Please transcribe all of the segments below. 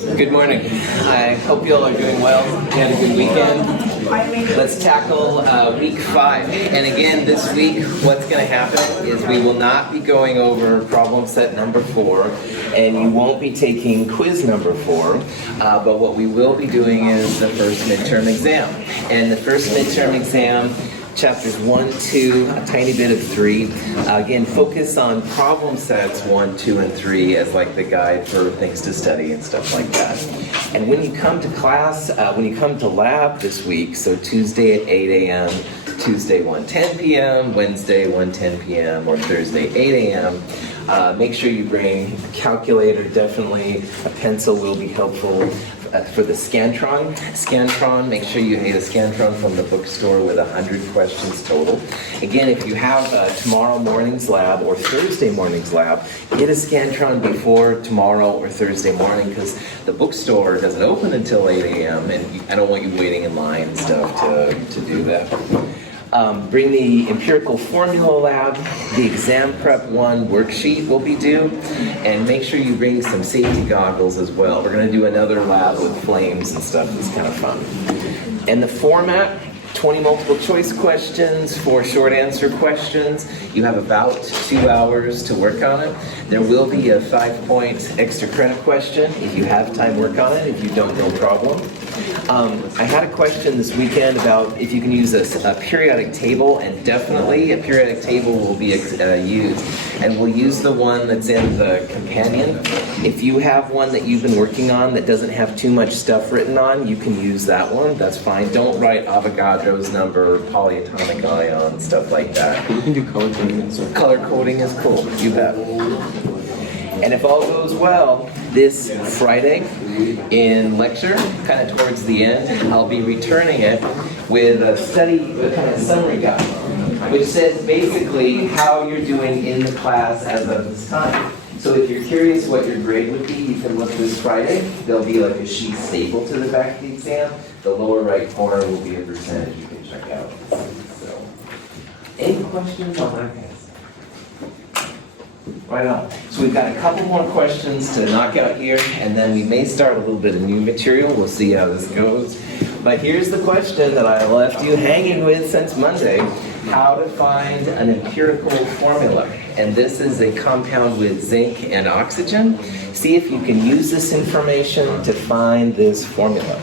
Good morning. I hope you all are doing well. You had a good weekend. Let's tackle week 5. And again, this week, what's going to happen is we will not be going over problem set number 4, and you won't be taking quiz number 4, but what we will be doing is the first midterm exam. And the first midterm exam, chapters 1, 2, a tiny bit of 3. Again, focus on problem sets 1, 2, and 3 as like the guide for things to study and stuff like that. And when you come to class, when you come to lab this week, so Tuesday at 8 a.m., Tuesday 1:10 p.m., Wednesday 1:10 p.m., or Thursday 8 a.m., make sure you bring a calculator, definitely. A pencil will be helpful. For the Scantron, make sure you get a Scantron from the bookstore with 100 questions total. Again, if you have tomorrow morning's lab or Thursday morning's lab, get a Scantron before tomorrow or Thursday morning, because the bookstore doesn't open until 8 a.m. and I don't want you waiting in line and stuff to do that. Bring the empirical formula lab. The exam prep 1 worksheet will be due, and make sure you bring some safety goggles as well. We're going to do another lab with flames and stuff. It's kind of fun. And the format, 20 multiple choice questions, 4 short answer questions. You have about 2 hours to work on it. There will be a 5-point extra credit question. If you have time, work on it. If you don't, no problem. I had a question this weekend about if you can use a periodic table, and definitely a periodic table will be used. And we'll use the one that's in the companion. If you have one that you've been working on that doesn't have too much stuff written on, you can use that one. That's fine. Don't write Avogadro's number, polyatomic ion, stuff like that. You can do color coding. Color coding is cool. You bet. And if all goes well, this Friday in lecture, kind of towards the end, I'll be returning it with a kind of summary guide, which says basically how you're doing in the class as of this time. So if you're curious what your grade would be, you can look this Friday. There'll be like a sheet stapled to the back of the exam. The lower right corner will be a percentage you can check out. So, any questions on that, guys? Right on. So we've got a couple more questions to knock out here, and then we may start a little bit of new material. We'll see how this goes. But here's the question that I left you hanging with since Monday: how to find an empirical formula. And this is a compound with zinc and oxygen. See if you can use this information to find this formula.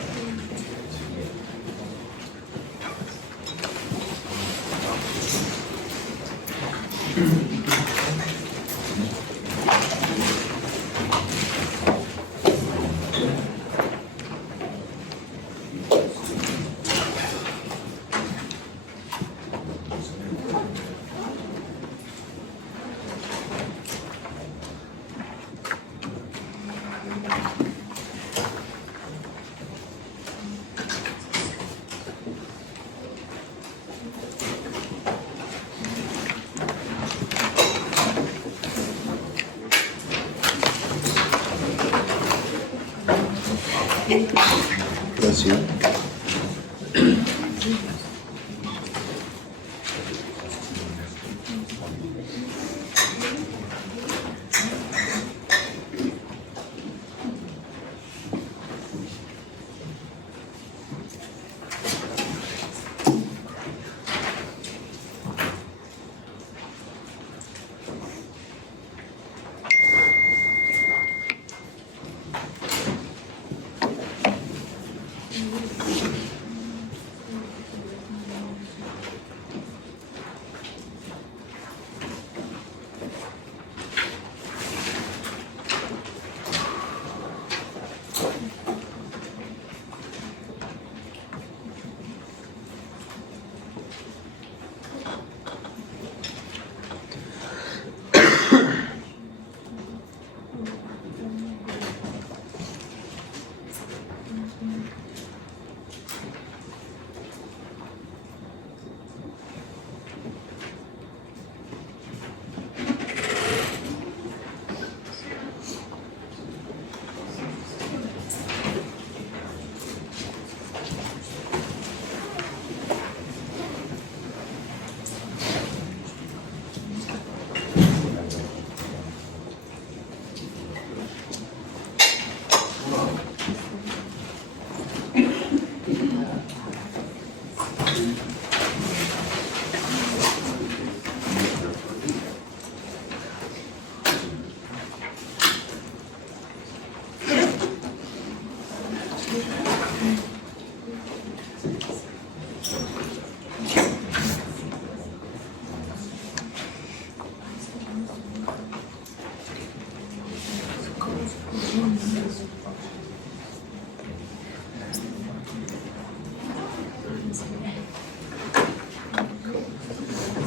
Bless you.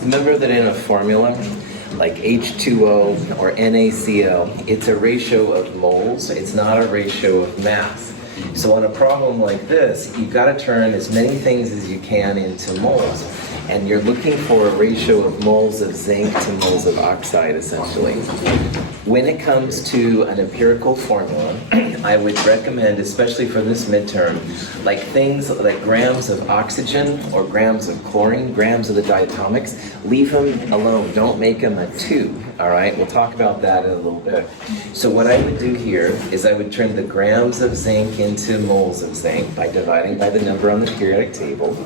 Remember that in a formula, like H2O or NaCl, it's a ratio of moles, it's not a ratio of mass. So on a problem like this, you've got to turn as many things as you can into moles. And you're looking for a ratio of moles of zinc to moles of oxide, essentially. When it comes to an empirical formula, I would recommend, especially for this midterm, like things like grams of oxygen or grams of chlorine, grams of the diatomics, leave them alone. Don't make them a 2, all right? We'll talk about that in a little bit. So what I would do here is I would turn the grams of zinc into moles of zinc by dividing by the number on the periodic table.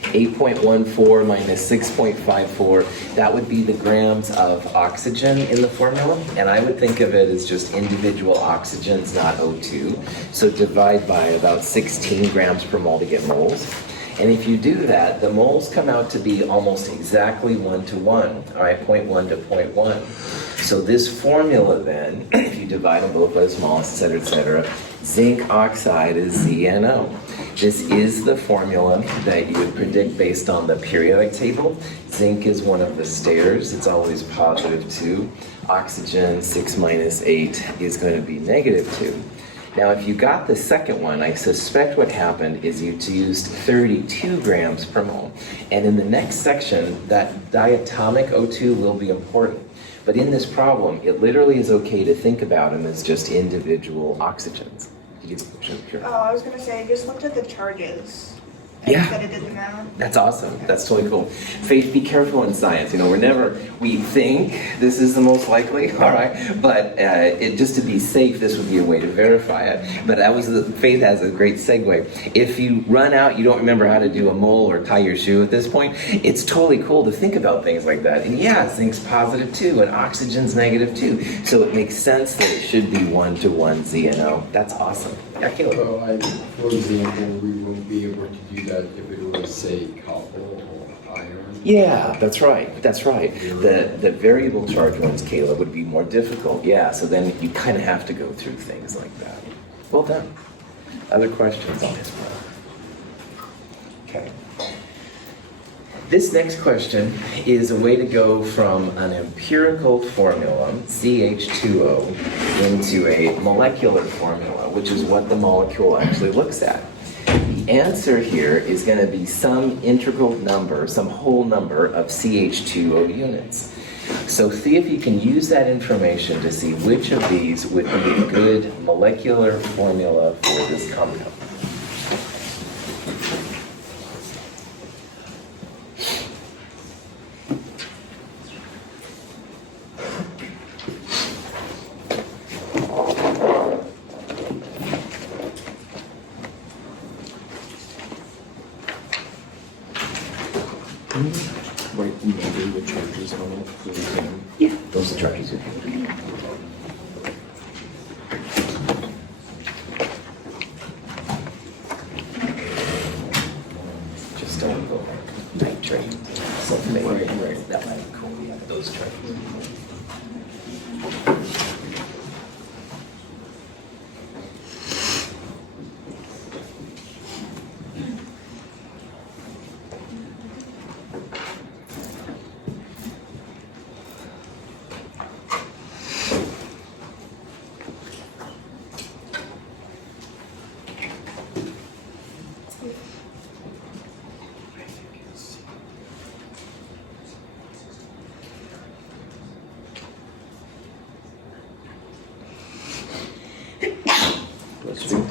8.14 minus 6.54, that would be the grams of oxygen in the formula, and I would think of it as just individual oxygens, not O2. So divide by about 16 grams per mole to get moles. And if you do that, the moles come out to be almost exactly 1 to 1, all right, 0.1 to 0.1. So this formula then, if you divide them both by the smallest, et cetera, zinc oxide is ZNO. This is the formula that you would predict based on the periodic table. Zinc is one of the stairs. It's always positive 2. Oxygen, 6 minus 8, is going to be negative 2. Now, if you got the second one, I suspect what happened is you used 32 grams per mole. And in the next section, that diatomic O2 will be important. But in this problem, it literally is okay to think about them as just individual oxygens. I was going to say, I just looked at the charges. Yeah. That it did the math. That's awesome. That's totally cool. Faith, be careful in science. You know, we think this is the most likely, all right? But just to be safe, this would be a way to verify it. But Faith has a great segue. If you run out, you don't remember how to do a mole or tie your shoe at this point, it's totally cool to think about things like that. And yeah, zinc's positive 2 and oxygen's negative 2. So it makes sense that it should be 1 to 1 ZNO. That's awesome. Yeah, Caleb. So, for example, we won't be able to do that if it was, say, copper or iron. Yeah, that's right. That's right. The variable charge ones, Caleb, would be more difficult. Yeah, so then you kind of have to go through things like that. Well done. Other questions on this one? Okay. This next question is a way to go from an empirical formula, CH2O, into a molecular formula, which is what the molecule actually looks at. The answer here is going to be some integral number, some whole number of CH2O units. So see if you can use that information to see which of these would be a good molecular formula for this compound. Right, remember the charges on it for the exam? Yeah, those are charges. Just don't go nitrate, sulfate. Right. That might be cool. Yeah, those charges. Let's do it.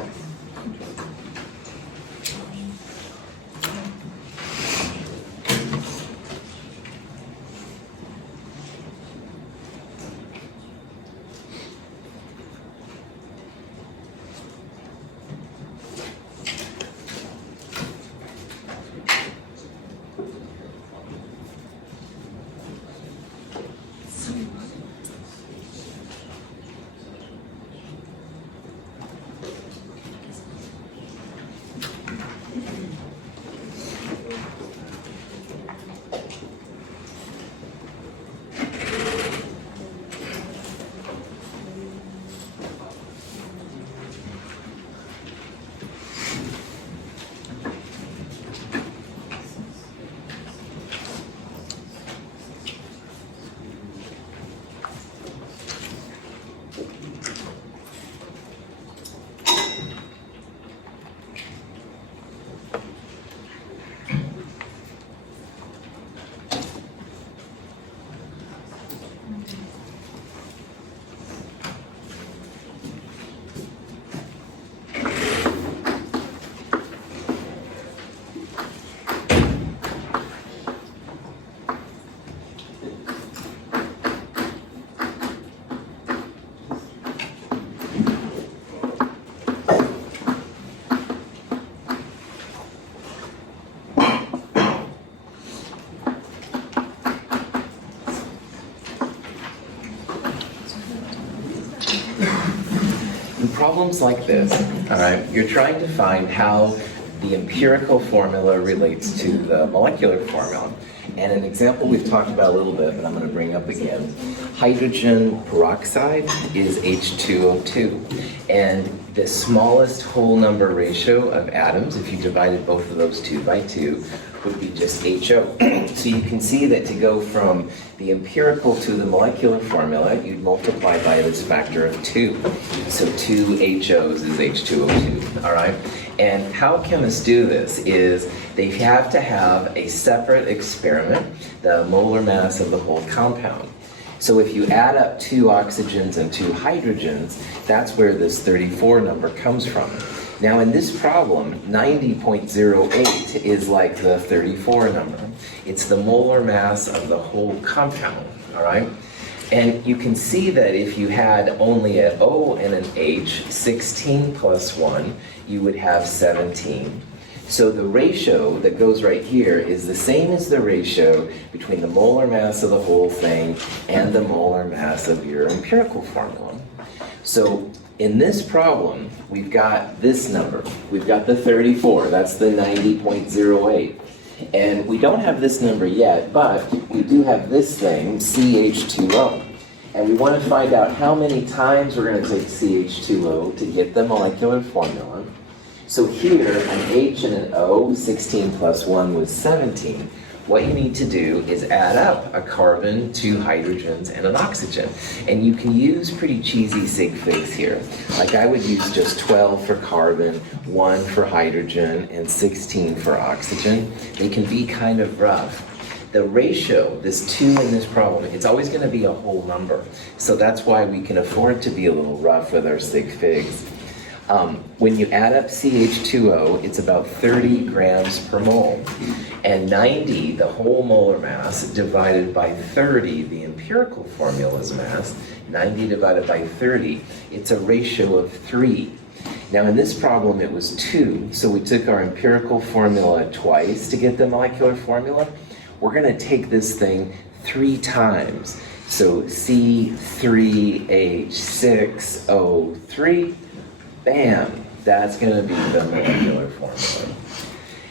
problems like this, all right, you're trying to find how the empirical formula relates to the molecular formula. And an example we've talked about a little bit, but I'm going to bring up again. Hydrogen peroxide is H2O2. And the smallest whole number ratio of atoms, if you divided both of those 2 by 2, would be just HO. So you can see that to go from the empirical to the molecular formula, you'd multiply by this factor of 2. So 2 HOs is H2O2, all right? And how chemists do this is they have to have a separate experiment, the molar mass of the whole compound. So if you add up 2 oxygens and 2 hydrogens, that's where this 34 number comes from. Now in this problem, 90.08 is like the 34 number. It's the molar mass of the whole compound, all right? And you can see that if you had only an O and an H, 16 plus 1, you would have 17. So the ratio that goes right here is the same as the ratio between the molar mass of the whole thing and the molar mass of your empirical formula. So in this problem, we've got this number. We've got the 34, that's the 90.08. And we don't have this number yet, but we do have this thing, CH2O. And we want to find out how many times we're going to take CH2O to get the molecular formula. So here, an H and an O, 16 plus 1 was 17. What you need to do is add up a carbon, 2 hydrogens, and an oxygen. And you can use pretty cheesy sig figs here. Like I would use just 12 for carbon, 1 for hydrogen, and 16 for oxygen. They can be kind of rough. The ratio, this 2 in this problem, it's always going to be a whole number. So that's why we can afford to be a little rough with our sig figs. When you add up CH2O, it's about 30 grams per mole. And 90, the whole molar mass, divided by 30, the empirical formula's mass, 90 divided by 30, it's a ratio of 3. Now in this problem it was 2, so we took our empirical formula twice to get the molecular formula. We're going to take this thing 3 times. So C3H6O3, bam, that's going to be the molecular formula.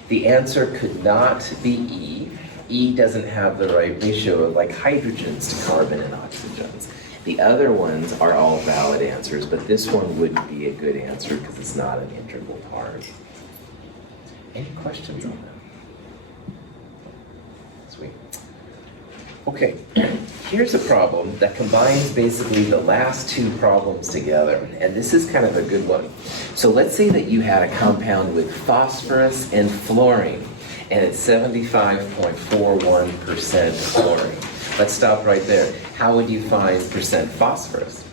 The answer could not be E. E doesn't have the right ratio of like hydrogens to carbon and oxygens. The other ones are all valid answers, but this one wouldn't be a good answer because it's not an integral part. Any questions on that? Sweet. Okay, here's a problem that combines basically the last 2 problems together, and this is kind of a good one. So let's say that you had a compound with phosphorus and fluorine, and it's 75.41% fluorine. Let's stop right there. How would you find percent phosphorus?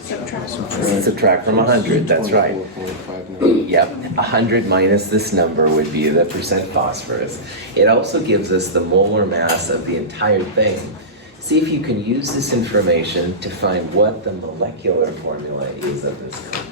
Subtract from 100, that's right. Yep, 100 minus this number would be the percent phosphorus. It also gives us the molar mass of the entire thing. See if you can use this information to find what the molecular formula is of this compound.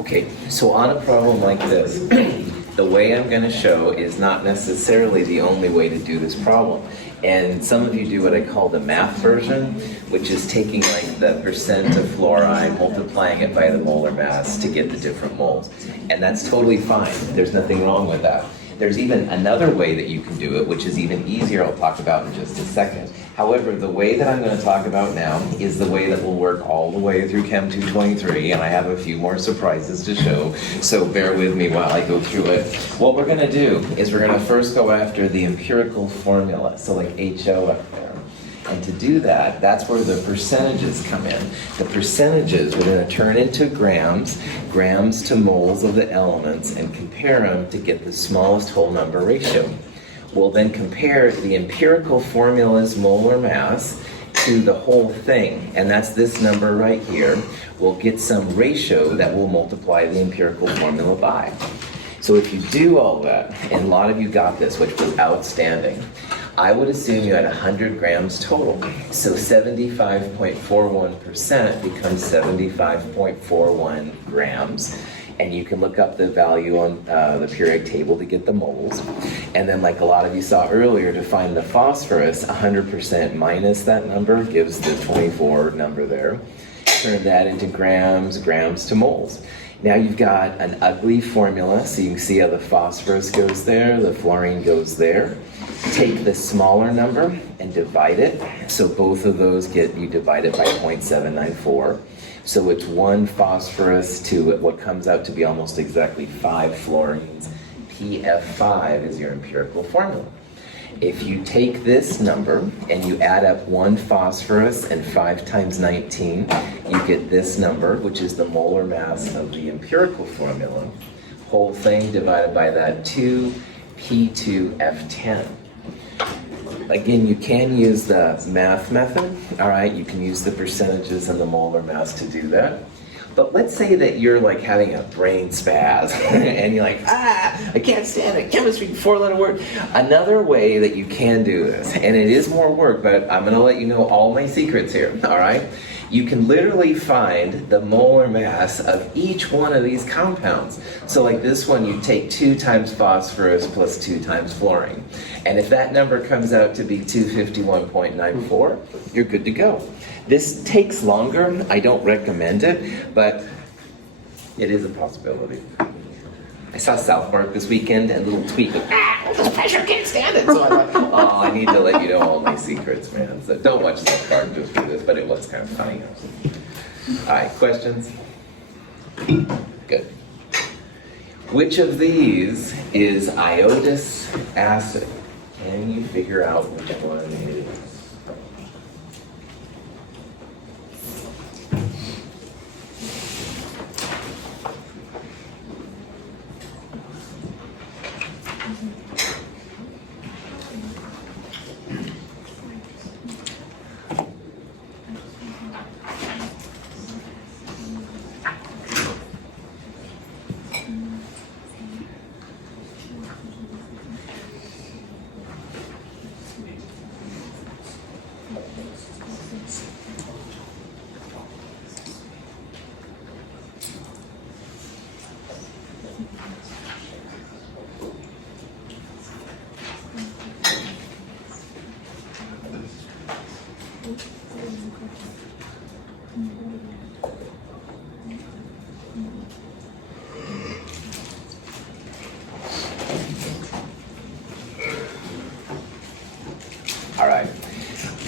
Okay, so on a problem like this, the way I'm going to show is not necessarily the only way to do this problem. And some of you do what I call the math version, which is taking like the percent of fluoride, multiplying it by the molar mass to get the different moles. And that's totally fine. There's nothing wrong with that. There's even another way that you can do it, which is even easier. I'll talk about in just a second. However, the way that I'm going to talk about now is the way that will work all the way through Chem 223, and I have a few more surprises to show, so bear with me while I go through it. What we're going to do is we're going to first go after the empirical formula, so like HO up there. And to do that, that's where the percentages come in. The percentages we're going to turn into grams to moles of the elements, and compare them to get the smallest whole number ratio. We'll then compare the empirical formula's molar mass to the whole thing, and that's this number right here. We'll get some ratio that will multiply the empirical formula by. So if you do all that, and a lot of you got this, which was outstanding, I would assume you had 100 grams total. So 75.41% becomes 75.41 grams. And you can look up the value on the periodic table to get the moles. And then like a lot of you saw earlier, to find the phosphorus, 100% minus that number gives the 24 number there. Turn that into grams to moles. Now you've got an ugly formula, so you can see how the phosphorus goes there, the fluorine goes there. Take the smaller number and divide it. So both of those you divide it by 0.794. So it's 1 phosphorus to what comes out to be almost exactly 5 fluorines. PF5 is your empirical formula. If you take this number and you add up 1 phosphorus and 5 times 19, you get this number, which is the molar mass of the empirical formula. Whole thing divided by that 2 P2F10. Again, you can use the math method, all right? You can use the percentages and the molar mass to do that. But let's say that you're like having a brain spaz and you're like, I can't stand it, chemistry, 4-letter word. Another way that you can do this, and it is more work, but I'm gonna let you know all my secrets here, all right? You can literally find the molar mass of each one of these compounds. So like this one, you take 2 times phosphorus plus 2 times fluorine. And if that number comes out to be 251.94, you're good to go. This takes longer. I don't recommend it, but it is a possibility. I saw South Park this weekend, and a little tweet goes, this pressure, can't stand it. So I thought, oh, I need to let you know all my secrets, man. So don't watch South Park just for this, but it looks kind of funny. All right, questions? Good. Which of these is iodous acid? Can you figure out which one it is?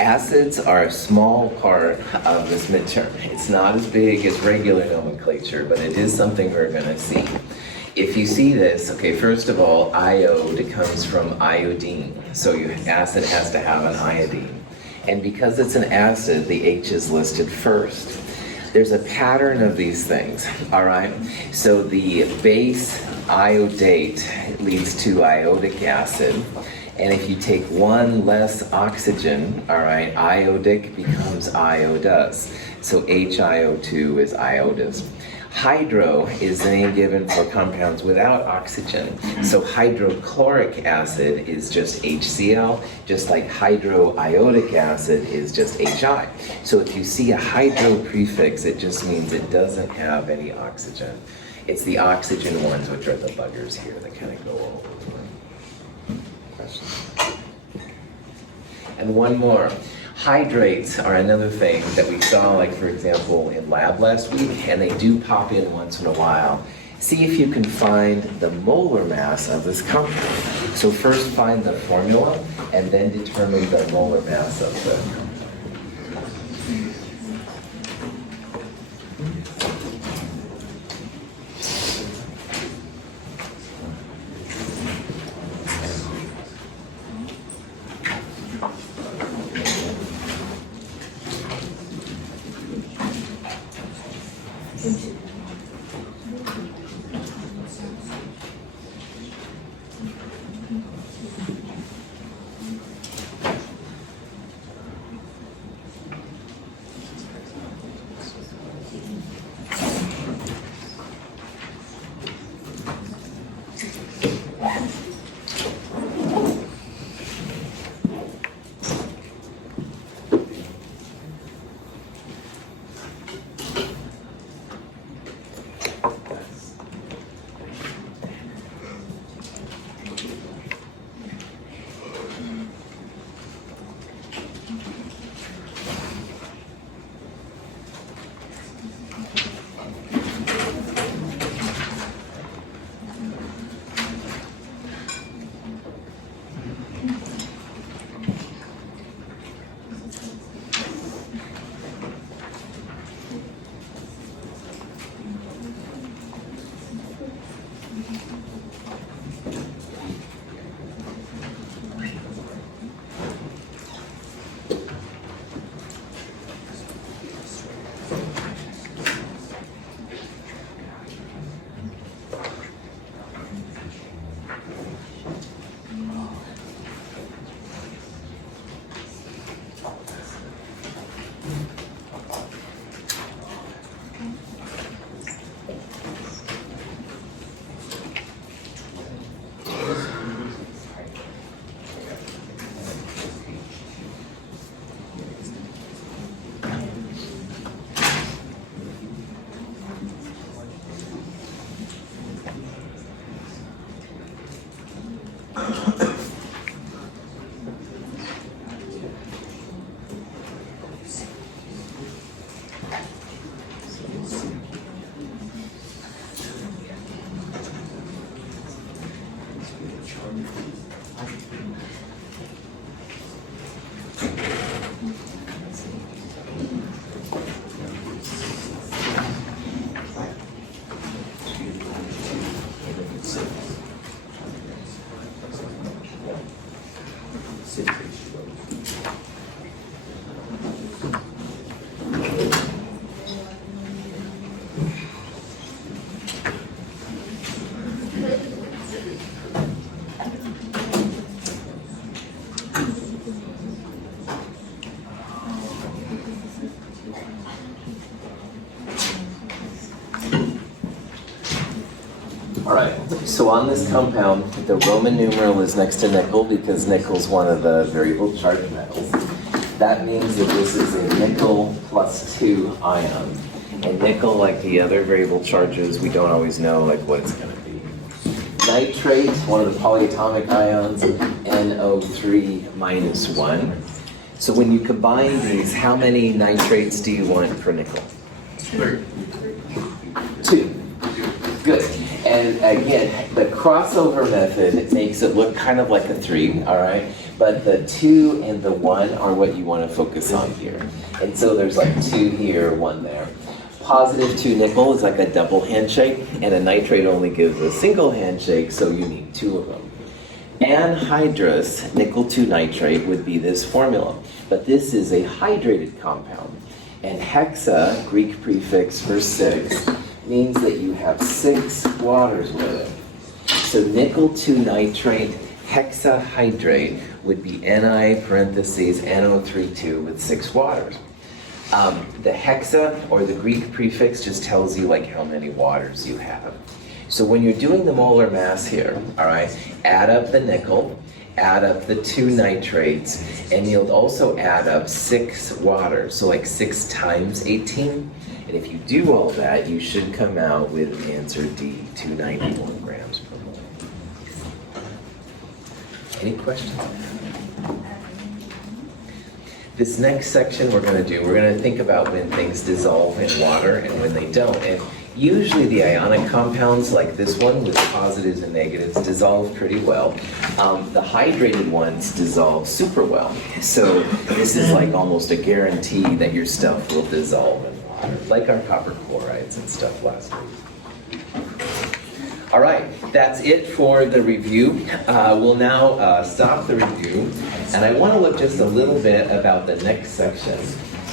Acids are a small part of this midterm. It's not as big as regular nomenclature, but it is something we're going to see. If you see this, okay, first of all, iode comes from iodine. So your acid has to have an iodine. And because it's an acid, the H is listed first. There's a pattern of these things, all right? So the base iodate leads to iodic acid. And if you take one less oxygen, all right, iodic becomes iodous. So HiO2 is iodous. Hydro is the name given for compounds without oxygen. So hydrochloric acid is just HCl, just like hydroiodic acid is just HI. So if you see a hydro prefix, it just means it doesn't have any oxygen. It's the oxygen ones, which are the buggers here, that kind of go all over. Questions? And one more. Hydrates are another thing that we saw, like for example, in lab last week, and they do pop in once in a while. See if you can find the molar mass of this compound. So first find the formula, and then determine the molar mass of the compound. So on this compound, the Roman numeral is next to nickel because nickel is one of the variable charge metals. That means that this is a nickel +2 ion. And nickel, like the other variable charges, we don't always know like what it's going to be. Nitrate, one of the polyatomic ions, NO3 -1. So when you combine these, how many nitrates do you want per nickel? 2. Good. And again, the crossover method makes it look kind of like a 3, all right? But the 2 and the 1 are what you want to focus on here. And so there's like 2 here, 1 there. Positive 2 nickel is like a double handshake, and a nitrate only gives a single handshake, so you need 2 of them. Anhydrous nickel 2 nitrate would be this formula, but this is a hydrated compound. And hexa, Greek prefix for 6, means that you have 6 waters with it. So nickel 2 nitrate hexahydrate would be Ni parentheses NO32 with 6 waters. The hexa, or the Greek prefix, just tells you like how many waters you have. So when you're doing the molar mass here, all right, add up the nickel, add up the 2 nitrates, and you'll also add up 6 waters, so like 6 times 18. And if you do all that, you should come out with answer D, 291 grams per mole. Any questions? This next section we're going to think about when things dissolve in water and when they don't. And usually the ionic compounds like this one with positives and negatives dissolve pretty well. The hydrated ones dissolve super well. So this is like almost a guarantee that your stuff will dissolve in water, like our copper chlorides and stuff last week. All right, that's it for the review. We'll now stop the review, and I want to look just a little bit about the next section.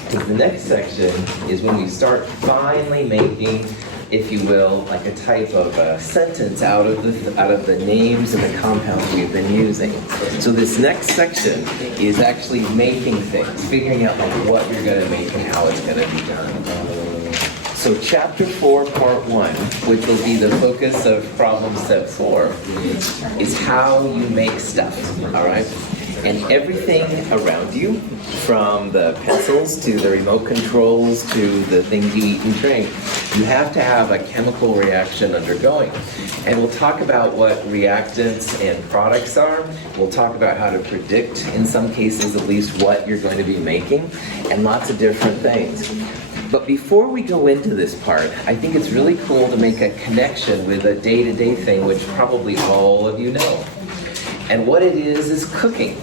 Because the next section is when we start finally making, if you will, like a type of sentence out of the names and the compounds we've been using. So this next section is actually making things, figuring out like what you're going to make and how it's going to be done. So chapter 4, part 1, which will be the focus of problem set 4, is how you make stuff, all right? And everything around you, from the pencils to the remote controls to the things you eat and drink, you have to have a chemical reaction undergoing. And we'll talk about what reactants and products are. We'll talk about how to predict, in some cases at least, what you're going to be making, and lots of different things. But before we go into this part, I think it's really cool to make a connection with a day-to-day thing which probably all of you know. And what it is cooking.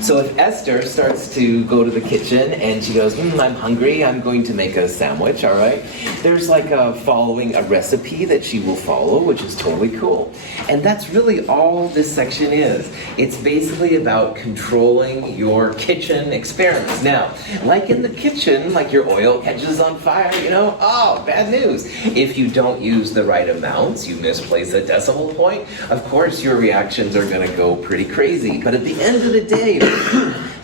So if Esther starts to go to the kitchen and she goes, I'm hungry, I'm going to make a sandwich, all right? There's like following a recipe that she will follow, which is totally cool. And that's really all this section is. It's basically about controlling your kitchen experiments. Now, like in the kitchen, like your oil catches on fire, bad news. If you don't use the right amounts, you misplace a decimal point, of course your reactions are going to go pretty crazy. But at the end of the day,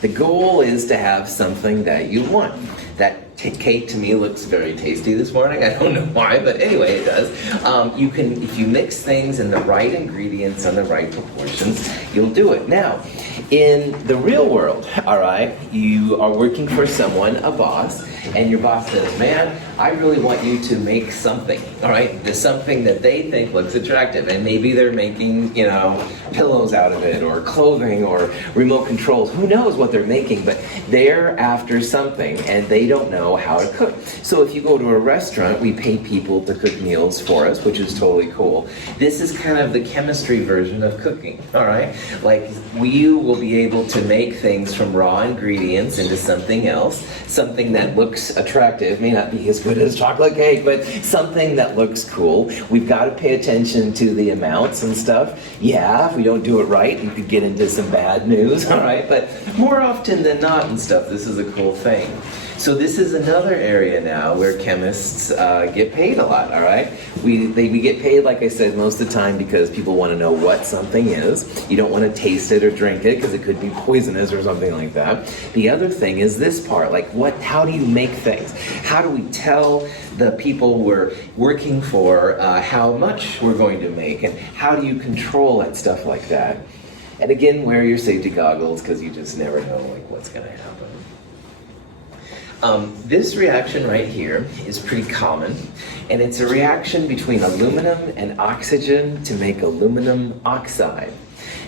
the goal is to have something that you want. That cake to me looks very tasty this morning. I don't know why, but anyway, it does. You can, if you mix things in the right ingredients and the right proportions, you'll do it. Now, in the real world, all right, you are working for someone, a boss, and your boss says, man, I really want you to make something, all right? There's something that they think looks attractive, and maybe they're making, pillows out of it, or clothing, or remote controls. Who knows what they're making, but they're after something, and they don't know how to cook. So if you go to a restaurant, we pay people to cook meals for us, which is totally cool. This is kind of the chemistry version of cooking, all right? Like, you will be able to make things from raw ingredients into something else, something that looks attractive, may not be as good as chocolate cake, but something that looks cool. We've got to pay attention to the amounts and stuff. Yeah, if we don't do it right, you could get into some bad news, all right? But more often than not and stuff, this is a cool thing. So this is another area now where chemists get paid a lot, all right? We get paid, like I said, most of the time because people want to know what something is. You don't want to taste it or drink it because it could be poisonous or something like that. The other thing is this part, like how do you make things? How do we tell the people we're working for how much we're going to make? And how do you control and stuff like that? And again, wear your safety goggles because you just never know what's going to happen. This reaction right here is pretty common, and it's a reaction between aluminum and oxygen to make aluminum oxide.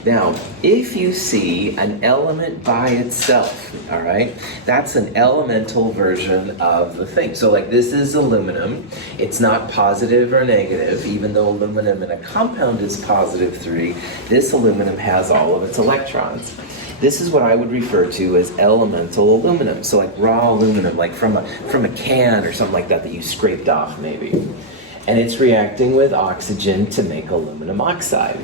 Now, if you see an element by itself, all right, that's an elemental version of the thing. So like this is aluminum. It's not positive or negative, even though aluminum in a compound is positive 3, this aluminum has all of its electrons. This is what I would refer to as elemental aluminum. So like raw aluminum, like from a can or something like that you scraped off maybe. And it's reacting with oxygen to make aluminum oxide.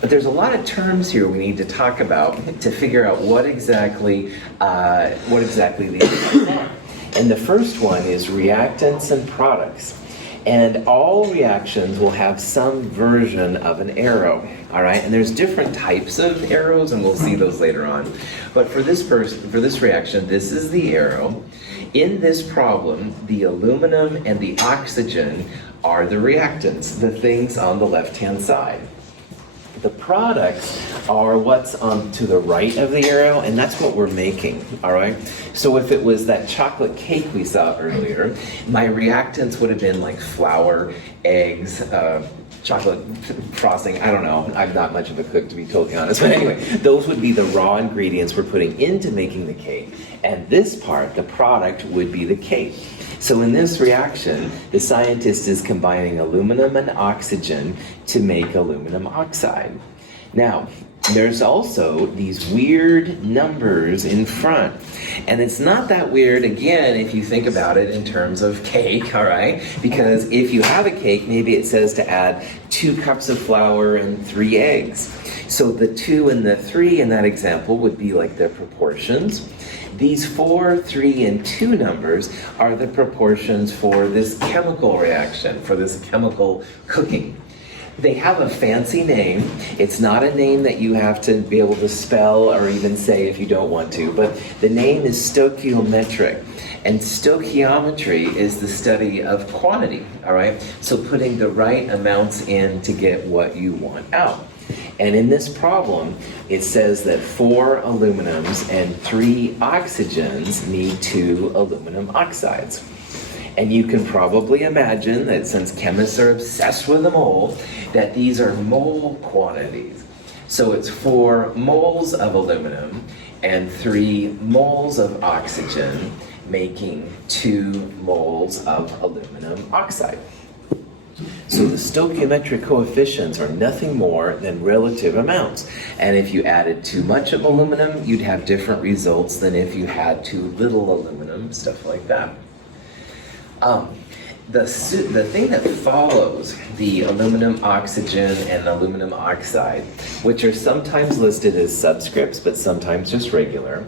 But there's a lot of terms here we need to talk about to figure out what exactly these are. And the first one is reactants and products. And all reactions will have some version of an arrow, all right? And there's different types of arrows, and we'll see those later on. But for this reaction, this is the arrow. In this problem, the aluminum and the oxygen are the reactants, the things on the left-hand side. The products are what's on to the right of the arrow, and that's what we're making, all right? So if it was that chocolate cake we saw earlier, my reactants would have been like flour, eggs, chocolate frosting, I don't know. I'm not much of a cook, to be totally honest. But anyway, those would be the raw ingredients we're putting into making the cake. And this part, the product, would be the cake. So in this reaction, the scientist is combining aluminum and oxygen to make aluminum oxide. Now, there's also these weird numbers in front. And it's not that weird, again, if you think about it in terms of cake, all right? Because if you have a cake, maybe it says to add 2 cups of flour and 3 eggs. So the 2 and the 3 in that example would be like the proportions. These 4, 3, and 2 numbers are the proportions for this chemical reaction, for this chemical cooking. They have a fancy name. It's not a name that you have to be able to spell or even say if you don't want to, but the name is stoichiometric. And stoichiometry is the study of quantity, all right? So putting the right amounts in to get what you want out. And in this problem, it says that 4 aluminums and 3 oxygens need 2 aluminum oxides. And you can probably imagine that since chemists are obsessed with the mole, that these are mole quantities. So it's 4 moles of aluminum and 3 moles of oxygen, making 2 moles of aluminum oxide. So the stoichiometric coefficients are nothing more than relative amounts. And if you added too much of aluminum, you'd have different results than if you had too little aluminum, stuff like that. The thing that follows the aluminum oxygen and aluminum oxide, which are sometimes listed as subscripts, but sometimes just regular,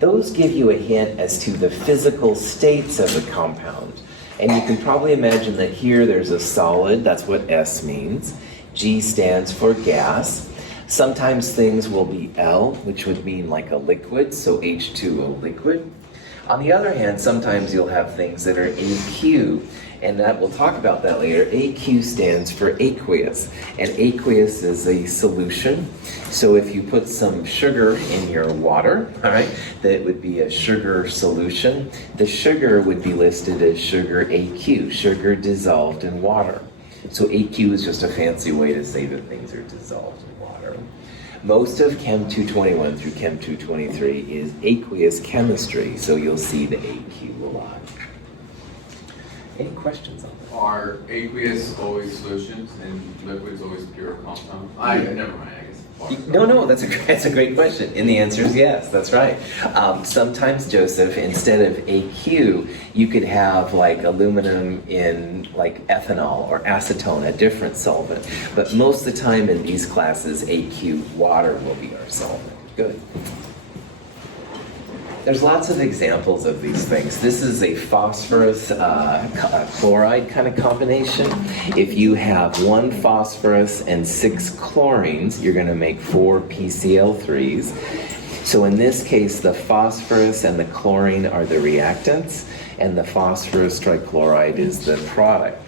those give you a hint as to the physical states of the compound. And you can probably imagine that here there's a solid, that's what S means. G stands for gas. Sometimes things will be L, which would mean like a liquid, so H2O liquid. On the other hand, sometimes you'll have things that are AQ, and that we'll talk about that later. AQ stands for aqueous, and aqueous is a solution. So if you put some sugar in your water, all right, that would be a sugar solution. The sugar would be listed as sugar AQ, sugar dissolved in water. So AQ is just a fancy way to say that things are dissolved in water. Most of Chem 221 through Chem 223 is aqueous chemistry, so you'll see the AQ a lot. Any questions on that? Are aqueous always solutions and liquids always pure compounds? Never mind, I guess. No, that's a great question. And the answer is yes, that's right. Sometimes, Joseph, instead of AQ, you could have like aluminum in like ethanol or acetone, a different solvent. But most of the time in these classes, AQ, water will be our solvent. Good. There's lots of examples of these things. This is a phosphorus chloride kind of combination. If you have 1 phosphorus and 6 chlorines, you're going to make 4 PCl3s. So in this case, the phosphorus and the chlorine are the reactants, and the phosphorus trichloride is the product.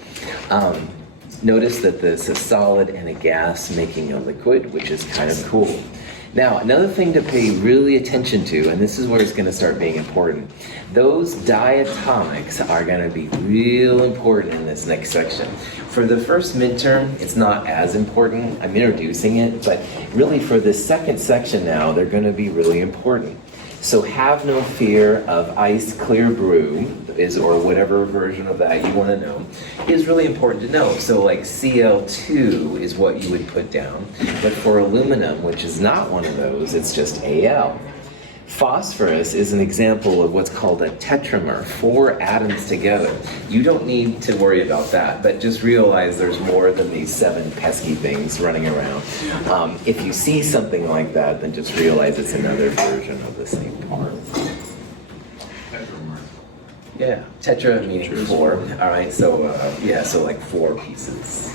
Notice that this is a solid and a gas making a liquid, which is kind of cool. Now, another thing to pay really attention to, and this is where it's going to start being important, those diatomics are going to be real important in this next section. For the first midterm, it's not as important. I'm introducing it, but really for this second section now, they're going to be really important. So have no fear of ice clear brew, or whatever version of that you want to know, is really important to know. So like Cl2 is what you would put down, but for aluminum, which is not one of those, it's just Al. Phosphorus is an example of what's called a tetramer, 4 atoms together. You don't need to worry about that, but just realize there's more than these 7 pesky things running around. If you see something like that, then just realize it's another version of the same part. Yeah, tetra meaning 4. All right, so so like 4 pieces.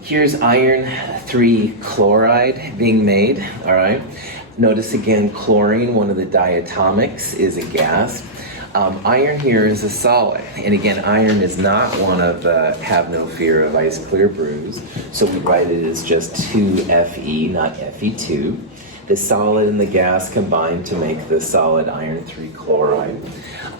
Here's iron 3 chloride being made, all right? Notice again, chlorine, one of the diatomics, is a gas. Iron here is a solid, and again, iron is not one of the have no fear of ice clear brews, so we write it as just 2Fe, not Fe2. The solid and the gas combine to make the solid iron 3 chloride.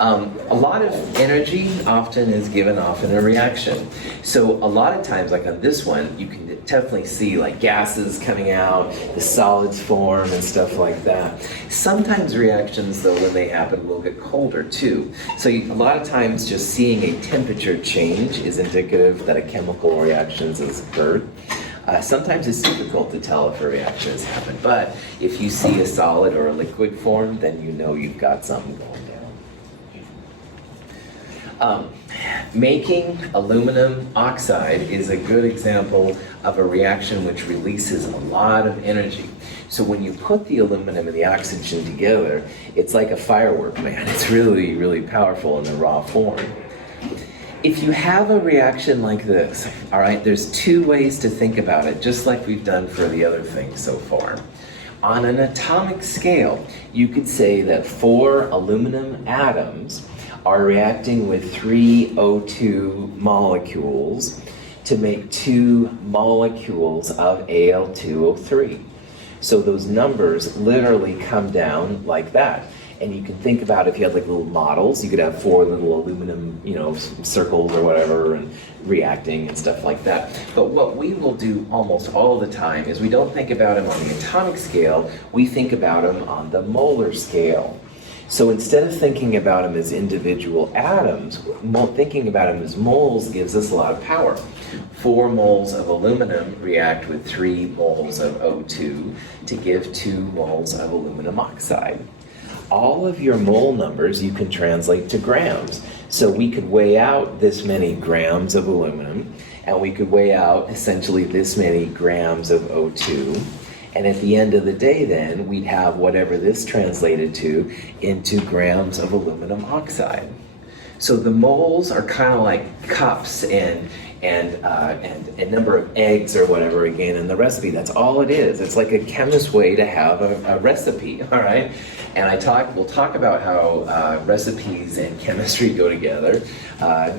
A lot of energy often is given off in a reaction. So a lot of times, like on this one, you can definitely see like gases coming out, the solids form and stuff like that. Sometimes reactions, though, when they happen, will get colder too. So a lot of times just seeing a temperature change is indicative that a chemical reaction has occurred. Sometimes it's difficult to tell if a reaction has happened, but if you see a solid or a liquid form, then you know you've got something going down. Making aluminum oxide is a good example of a reaction which releases a lot of energy. So when you put the aluminum and the oxygen together, it's like a firework, man. It's really, really powerful in the raw form. If you have a reaction like this, all right, there's 2 ways to think about it, just like we've done for the other things so far. On an atomic scale, you could say that 4 aluminum atoms are reacting with 3 O2 molecules to make 2 molecules of Al2O3. So those numbers literally come down like that. And you can think about if you had like little models, you could have 4 little aluminum, circles or whatever, and reacting and stuff like that. But what we will do almost all the time is we don't think about them on the atomic scale, we think about them on the molar scale. So instead of thinking about them as individual atoms, thinking about them as moles gives us a lot of power. 4 moles of aluminum react with 3 moles of O2 to give 2 moles of aluminum oxide. All of your mole numbers you can translate to grams. So we could weigh out this many grams of aluminum, and we could weigh out essentially this many grams of O2. And at the end of the day then, we'd have whatever this translated to into grams of aluminum oxide. So the moles are kind of like cups and a number of eggs or whatever again in the recipe. That's all it is. It's like a chemist's way to have a recipe, all right? And we'll talk about how recipes and chemistry go together.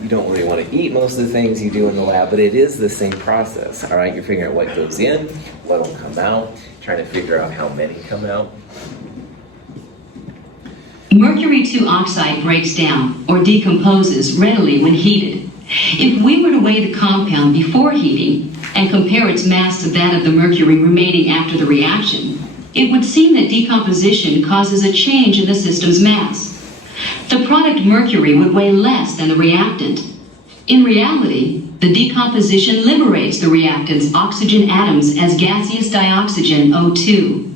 You don't really want to eat most of the things you do in the lab, but it is the same process, all right? You're figuring out what goes in, what will come out, trying to figure out how many come out. Mercury 2 oxide breaks down or decomposes readily when heated. If we were to weigh the compound before heating and compare its mass to that of the mercury remaining after the reaction, it would seem that decomposition causes a change in the system's mass. The product mercury would weigh less than the reactant. In reality, the decomposition liberates the reactant's oxygen atoms as gaseous dioxygen O2.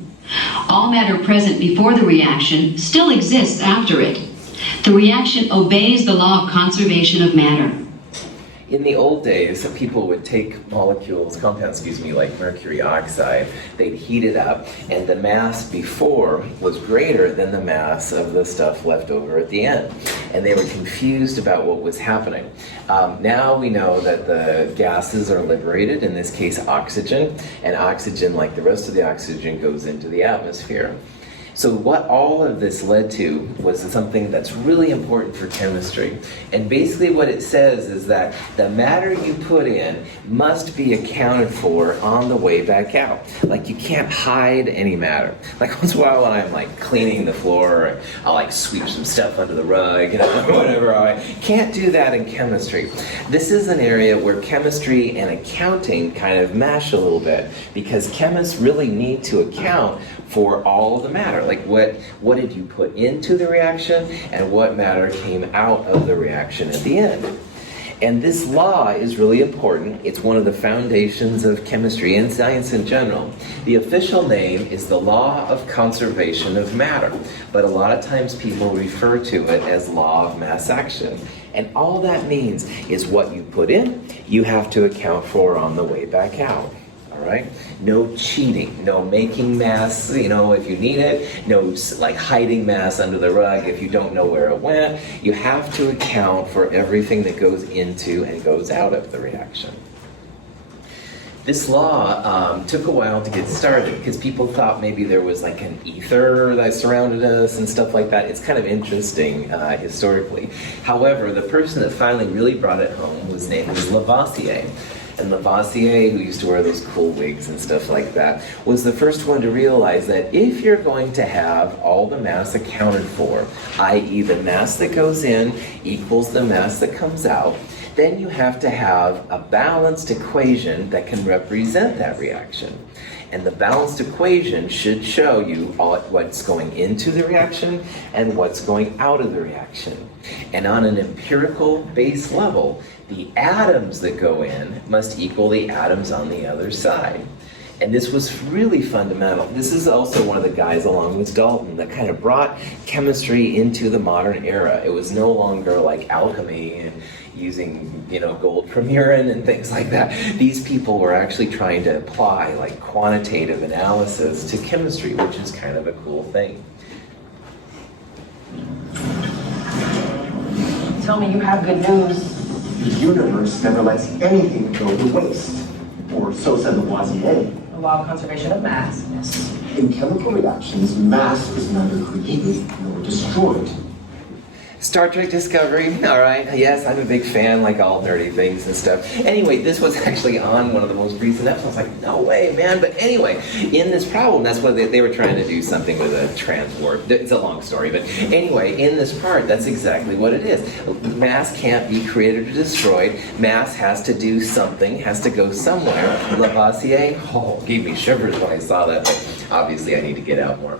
All matter present before the reaction still exists after it. The reaction obeys the law of conservation of matter. In the old days, people would take compounds, like mercury oxide, they'd heat it up, and the mass before was greater than the mass of the stuff left over at the end. And they were confused about what was happening. Now we know that the gases are liberated, in this case oxygen, and oxygen, like the rest of the oxygen, goes into the atmosphere. So what all of this led to was something that's really important for chemistry. And basically what it says is that the matter you put in must be accounted for on the way back out. Like you can't hide any matter. Like once in a while when I'm like cleaning the floor, I'll like sweep some stuff under the rug, whatever. I can't do that in chemistry. This is an area where chemistry and accounting kind of mash a little bit because chemists really need to account for all the matter. Like what did you put into the reaction and what matter came out of the reaction at the end. And this law is really important. It's one of the foundations of chemistry and science in general. The official name is the law of conservation of matter, but a lot of times people refer to it as law of mass action. And all that means is what you put in, you have to account for on the way back out. All right? No cheating, no making mass, if you need it, no like hiding mass under the rug if you don't know where it went. You have to account for everything that goes into and goes out of the reaction. This law took a while to get started because people thought maybe there was like an ether that surrounded us and stuff like that. It's kind of interesting historically. However, the person that finally really brought it home was named Lavoisier. And Lavoisier, who used to wear those cool wigs and stuff like that, was the first one to realize that if you're going to have all the mass accounted for, i.e. the mass that goes in equals the mass that comes out, then you have to have a balanced equation that can represent that reaction. And the balanced equation should show you what's going into the reaction and what's going out of the reaction. And on an empirical base level, the atoms that go in must equal the atoms on the other side. And this was really fundamental. This is also one of the guys, along with Dalton, that kind of brought chemistry into the modern era. It was no longer like alchemy and using, gold from urine and things like that. These people were actually trying to apply like quantitative analysis to chemistry, which is kind of a cool thing. Tell me you have good news. The universe never lets anything go to waste. Or so said Lavoisier. The law of conservation of mass. Yes. In chemical reactions, mass is neither created nor destroyed. Star Trek Discovery, all right. Yes, I'm a big fan, like all nerdy things and stuff. Anyway, this was actually on one of the most recent episodes. I was like, no way, man. But anyway, in this problem, that's what they were trying to do something with a transwarp. It's a long story, but anyway, in this part, that's exactly what it is. Mass can't be created or destroyed. Mass has to do something, has to go somewhere. Lavoisier, gave me shivers when I saw that, but obviously I need to get out more.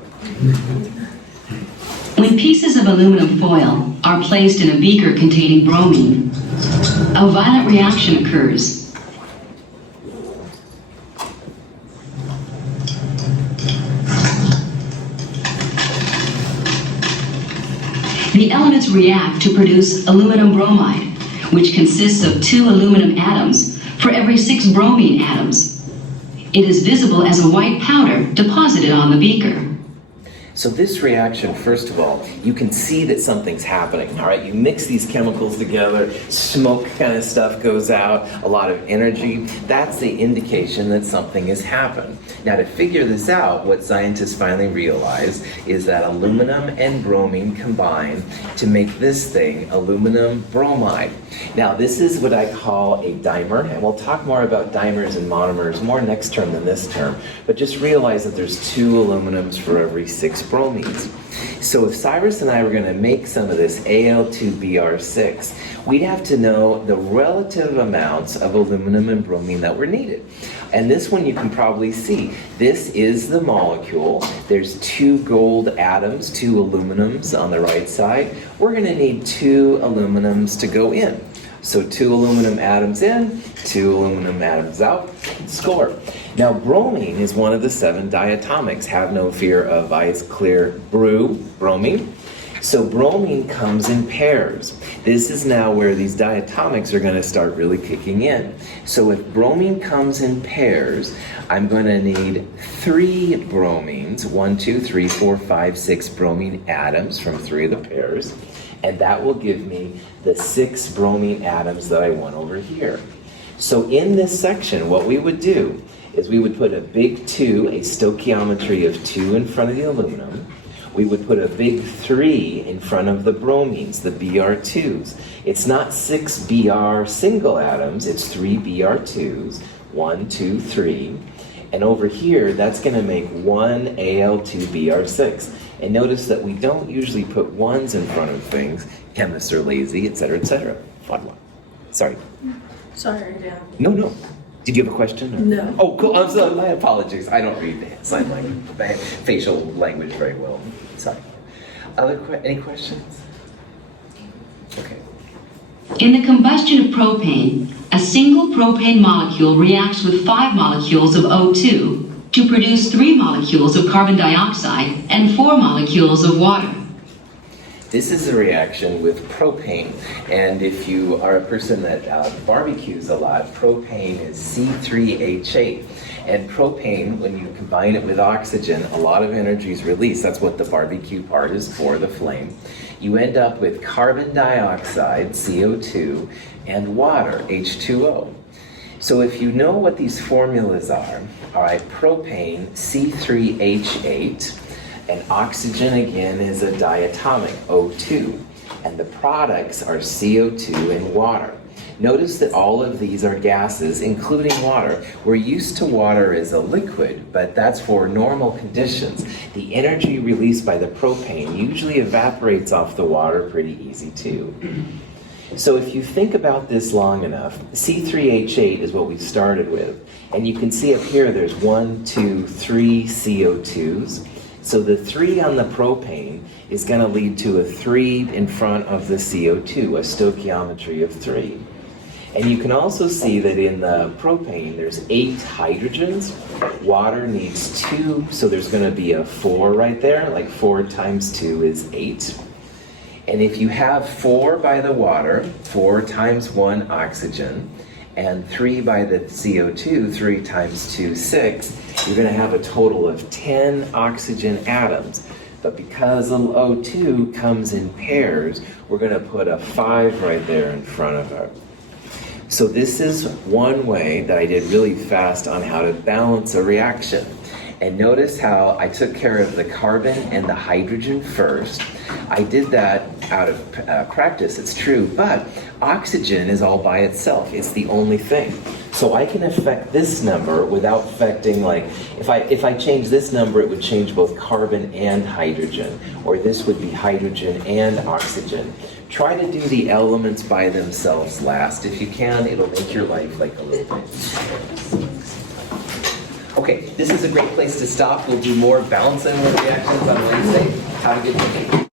When pieces of aluminum foil are placed in a beaker containing bromine, a violent reaction occurs. The elements react to produce aluminum bromide, which consists of 2 aluminum atoms for every 6 bromine atoms. It is visible as a white powder deposited on the beaker. So this reaction, first of all, you can see that something's happening, all right? You mix these chemicals together, smoke kind of stuff goes out, a lot of energy. That's the indication that something has happened. Now to figure this out, what scientists finally realized is that aluminum and bromine combine to make this thing aluminum bromide. Now this is what I call a dimer, and we'll talk more about dimers and monomers more next term than this term, but just realize that there's 2 aluminums for every 6 bromines. So if Cyrus and I were going to make some of this Al2Br6, we'd have to know the relative amounts of aluminum and bromine that were needed. And this one you can probably see. This is the molecule. There's 2 gold atoms, 2 aluminums on the right side. We're going to need 2 aluminums to go in. So 2 aluminum atoms in, 2 aluminum atoms out, score. Now bromine is one of the 7 diatomics. Have no fear of ice, clear, bromine. So bromine comes in pairs. This is now where these diatomics are going to start really kicking in. So if bromine comes in pairs, I'm going to need 3 bromines, 1, 2, 3, 4, 5, 6 bromine atoms from 3 of the pairs. And that will give me the 6 bromine atoms that I want over here. So in this section, what we would do is we would put a big 2, a stoichiometry of 2 in front of the aluminum. we would put a big 3 in front of the bromines, the Br2s. It's not 6 Br single atoms, it's 3 Br2s, 1, 2, 3. And over here, that's going to make 1 Al2Br6. And notice that we don't usually put 1s in front of things. Chemists are lazy, etc., etc. Fun one. Sorry. Sorry, Dan. No. Did you have a question? Or? No. Oh, cool. I'm sorry. My apologies. I don't read the sign language, facial language very well. Sorry. Any questions? Okay. In the combustion of propane, a single propane molecule reacts with 5 molecules of O2 to produce 3 molecules of carbon dioxide and 4 molecules of water. This is a reaction with propane, and if you are a person that barbecues a lot, propane is C3H8. And propane, when you combine it with oxygen, a lot of energy is released. That's what the barbecue part is for, the flame. You end up with carbon dioxide, CO2, and water, H2O. So if you know what these formulas are, all right, propane, C3H8, and oxygen, again, is a diatomic, O2. And the products are CO2 and water. Notice that all of these are gases, including water. We're used to water as a liquid, but that's for normal conditions. The energy released by the propane usually evaporates off the water pretty easy too. So if you think about this long enough, C3H8 is what we started with. And you can see up here there's 1, 2, 3 CO2s. So the 3 on the propane is going to lead to a 3 in front of the CO2, a stoichiometry of 3. And you can also see that in the propane there's 8 hydrogens. Water needs 2, so there's going to be a 4 right there, like 4 times 2 is 8. And if you have 4 by the water, 4 times 1 oxygen, and 3 by the CO2, 3 times 2, 6, you're going to have a total of 10 oxygen atoms. But because the O2 comes in pairs, we're going to put a 5 right there in front of it. So this is one way that I did really fast on how to balance a reaction. And notice how I took care of the carbon and the hydrogen first. I did that out of practice, it's true, but oxygen is all by itself. It's the only thing. So I can affect this number without affecting, like, if I change this number, it would change both carbon and hydrogen, or this would be hydrogen and oxygen. Try to do the elements by themselves last. If you can, it'll make your life like a little bit easier. Okay, this is a great place to stop. We'll do more balancing reactions on Wednesday. Have a good day.